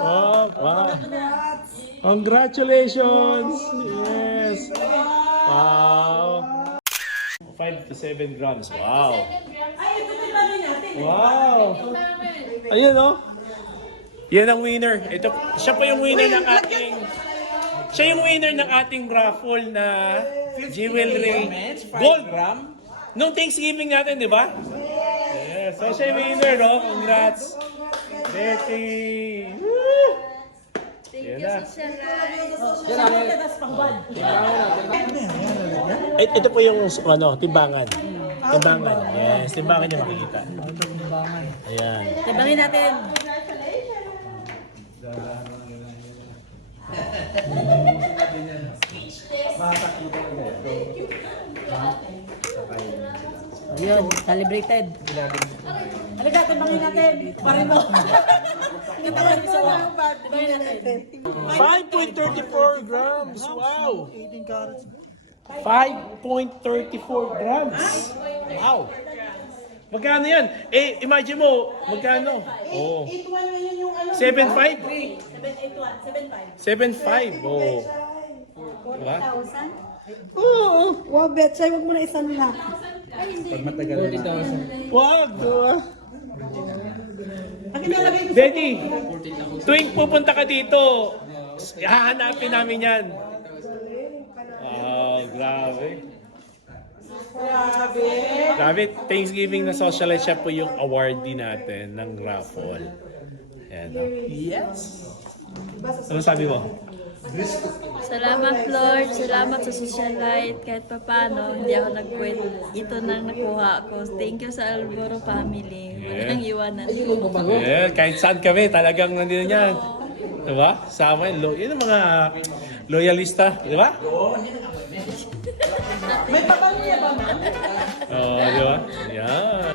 Oh, wow. Congratulations! Yes! Wow! 5 to 7 grams. Wow! Wow! Ayun, oh! Yan ang winner. Ito, siya pa yung winner ng ating... Siya yung winner ng ating raffle na jewelry gold. Noong Thanksgiving natin, di ba? Yes. So siya yung winner, no? Congrats! Betty! Woo! Thank you, Social Life. Ito po yung timbangan. Timbangan. Yes, timbangan yung makikita. Ayan. Tabangin natin. Yun, celebrated. Halika, tabangin natin. Pare mo. Kita lang isa lang. Tabangin natin. 5.34 grams. Wow. 5.34 grams. Wow. Magkano yan? Eh, imagine mo, magkano? Oh. 7.5? 7.5. Oh. Diba? Oo. Wow, Betchay, wag mo na isang lakh. Wag. Betty, tuwing pupunta ka dito, hahanapin namin yan. Wow, grabe. Grabe, Thanksgiving na socialite siya po yung awardee natin ng raffle. Ayan, no? Yes! Ano sabi mo? Salamat, Lord. Salamat sa Social Light. Kahit pa paano, hindi ako nag-quit. Ito nang nakuha ko. Thank you sa Alboro family. Walang iwanan. Yeah, kahit saan kami, talagang nandito yan. Diba? Sama yun. Yun ang mga loyalista. Diba? May papalya ba, ma'am? Oo, diba? Yan.